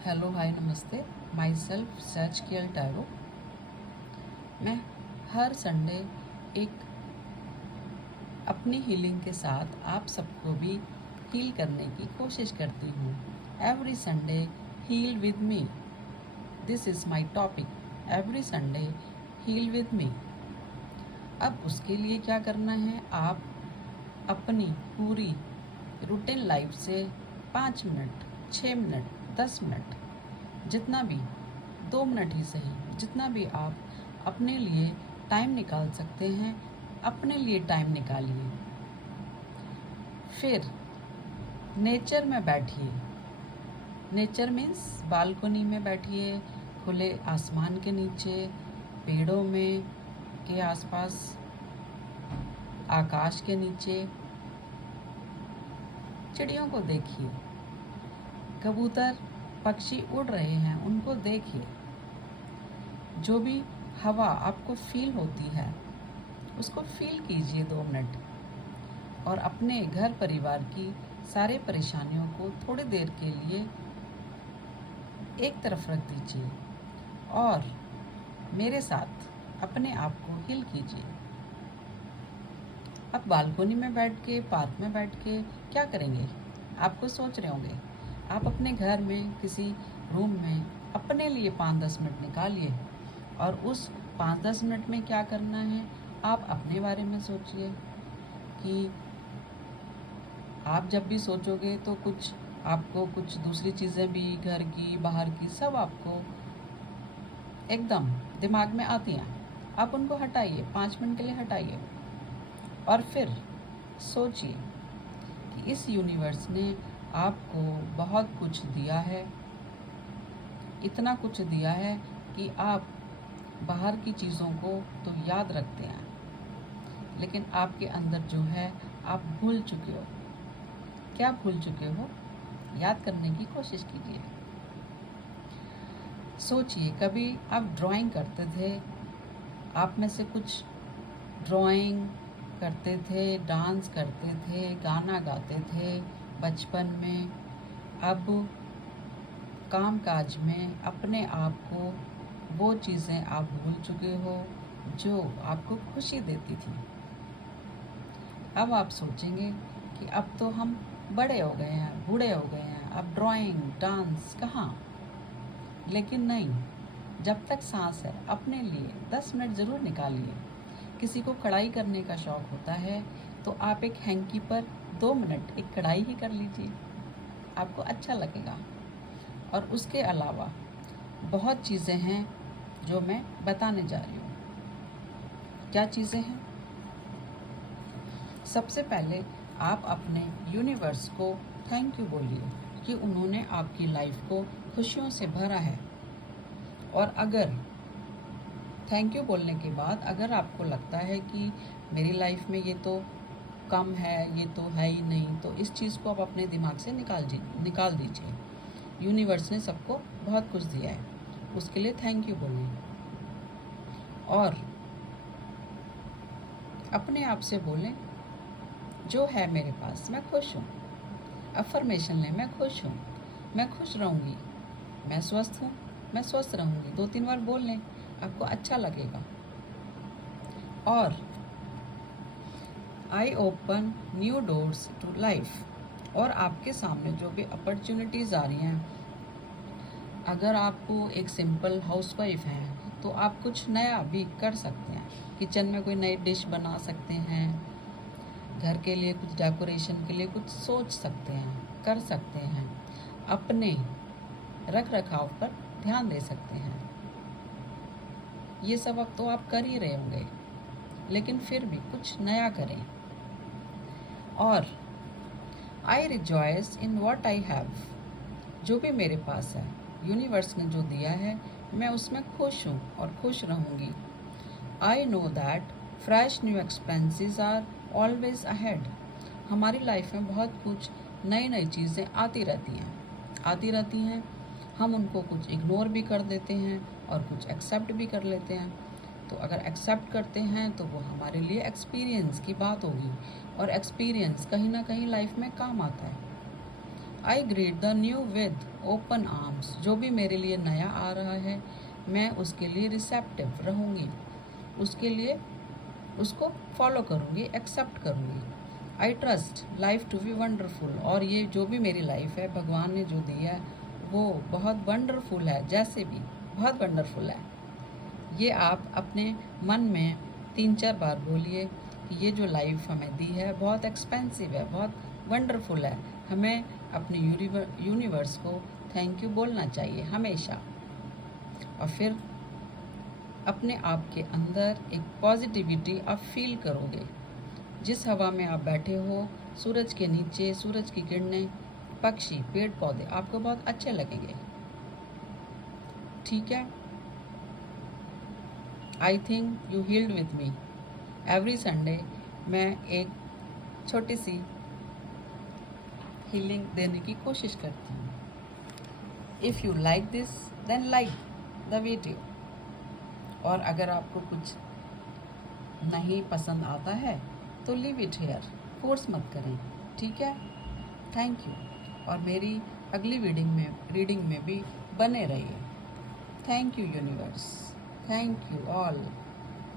Hello hi नमस्ते। My self search कियल tarot. मैं हर संडे एक अपनी हीलिंग के साथ आप सबको भी हील करने की कोशिश करती हूँ। Every Sunday heal with me, this is my topic. Every Sunday heal with me. अब उसके लिए क्या करना है, आप अपनी पूरी रूटीन लाइफ से 5 मिनट, 6 मिनट, 10 मिनट, जितना भी, 2 मिनट ही सही, जितना भी आप अपने लिए टाइम निकाल सकते हैं, अपने लिए टाइम निकालिए। फिर नेचर में बैठिए। नेचर मीन्स बालकनी में बैठिए, खुले आसमान के नीचे, पेड़ों में के आसपास, आकाश के नीचे। चिड़ियों को देखिए, कबूतर पक्षी उड़ रहे हैं, उनको देखिए। जो भी हवा आपको फील होती है उसको फील कीजिए 2 मिनट, और अपने घर परिवार की सारे परेशानियों को थोड़ी देर के लिए एक तरफ रख दीजिए और मेरे साथ अपने आप को हील कीजिए। अब बालकनी में बैठ के, पार्क में बैठ के क्या करेंगे, आपको सोच रहे होंगे। आप अपने घर में किसी रूम में अपने लिए 5-10 मिनट निकालिए, और उस 5-10 मिनट में क्या करना है, आप अपने बारे में सोचिए कि आप जब भी सोचोगे तो आपको कुछ दूसरी चीज़ें भी, घर की, बाहर की, सब आपको एकदम दिमाग में आती हैं। आप उनको हटाइए, 5 मिनट के लिए हटाइए, और फिर सोचिए कि इस यूनिवर्स ने आपको बहुत कुछ दिया है। इतना कुछ दिया है कि आप बाहर की चीज़ों को तो याद रखते हैं, लेकिन आपके अंदर जो है आप भूल चुके हो। क्या भूल चुके हो, याद करने की कोशिश कीजिए। सोचिए, कभी आप ड्राइंग करते थे, आप में से कुछ ड्राइंग करते थे, डांस करते थे, गाना गाते थे बचपन में। अब काम काज में अपने आप को वो चीज़ें आप भूल चुके हो जो आपको खुशी देती थी। अब आप सोचेंगे कि अब तो हम बड़े हो गए हैं, बूढ़े हो गए हैं, अब ड्राइंग डांस कहाँ। लेकिन नहीं, जब तक सांस है अपने लिए 10 मिनट ज़रूर निकालिए। किसी को कढ़ाई करने का शौक़ होता है तो आप एक हैंकी पर 2 मिनट एक कढ़ाई ही कर लीजिए, आपको अच्छा लगेगा। और उसके अलावा बहुत चीज़ें हैं जो मैं बताने जा रही हूँ। क्या चीज़ें हैं? सबसे पहले आप अपने यूनिवर्स को थैंक यू बोलिए कि उन्होंने आपकी लाइफ को खुशियों से भरा है। और अगर थैंक यू बोलने के बाद अगर आपको लगता है कि मेरी लाइफ में ये तो कम है, ये तो है ही नहीं, तो इस चीज़ को आप अपने दिमाग से निकाल दीजिए। यूनिवर्स ने सबको बहुत कुछ दिया है, उसके लिए थैंक यू बोलें। और अपने आप से बोलें, जो है मेरे पास मैं खुश हूँ। अफर्मेशन लें, मैं खुश हूँ, मैं खुश रहूँगी, मैं स्वस्थ हूँ, मैं स्वस्थ रहूँगी। 2-3 बार बोल लें, आपको अच्छा लगेगा। और I open new doors to life. और आपके सामने जो भी अपॉर्चुनिटीज़ आ रही हैं, अगर आपको एक सिंपल हाउसवाइफ हैं तो आप कुछ नया भी कर सकते हैं। किचन में कोई नई डिश बना सकते हैं, घर के लिए कुछ डेकोरेशन के लिए कुछ सोच सकते हैं, कर सकते हैं, अपने रख रखाव पर ध्यान दे सकते हैं। ये सब अब तो आप कर ही रहे होंगे, लेकिन फिर भी कुछ नया करें। और I rejoice in what I have. जो भी मेरे पास है, यूनिवर्स ने जो दिया है, मैं उसमें खुश हूँ और खुश रहूँगी। I know that fresh new expenses are always ahead. हमारी लाइफ में बहुत कुछ नई नई चीज़ें आती रहती हैं। हम उनको कुछ इग्नोर भी कर देते हैं और कुछ एक्सेप्ट भी कर लेते हैं। तो अगर एक्सेप्ट करते हैं तो वो हमारे लिए एक्सपीरियंस की बात होगी, और एक्सपीरियंस कहीं ना कहीं लाइफ में काम आता है। I greet the new with open arms. जो भी मेरे लिए नया आ रहा है मैं उसके लिए रिसेप्टिव रहूँगी, उसके लिए उसको फॉलो करूँगी, एक्सेप्ट करूँगी। I trust life to be wonderful. और ये जो भी मेरी लाइफ है भगवान ने जो दी है वो बहुत वंडरफुल है, जैसे भी बहुत वंडरफुल है। ये आप अपने मन में 3-4 बार बोलिए कि ये जो लाइफ हमें दी है बहुत एक्सपेंसिव है, बहुत वंडरफुल है। हमें अपने यूनिवर्स को थैंक यू बोलना चाहिए हमेशा। और फिर अपने आप के अंदर एक पॉजिटिविटी आप फील करोगे। जिस हवा में आप बैठे हो, सूरज के नीचे, सूरज की किरणें, पक्षी, पेड़ पौधे आपको बहुत अच्छे लगेंगे। ठीक है। I think you healed with me. Every Sunday मैं एक छोटी सी हीलिंग देने की कोशिश करती हूँ। If you like this then like the video. और अगर आपको कुछ नहीं पसंद आता है तो लीव इट हेयर, फोर्स मत करें। ठीक है। Thank you. और मेरी अगली रीडिंग में भी बने रहिए। Thank you universe, thank you all.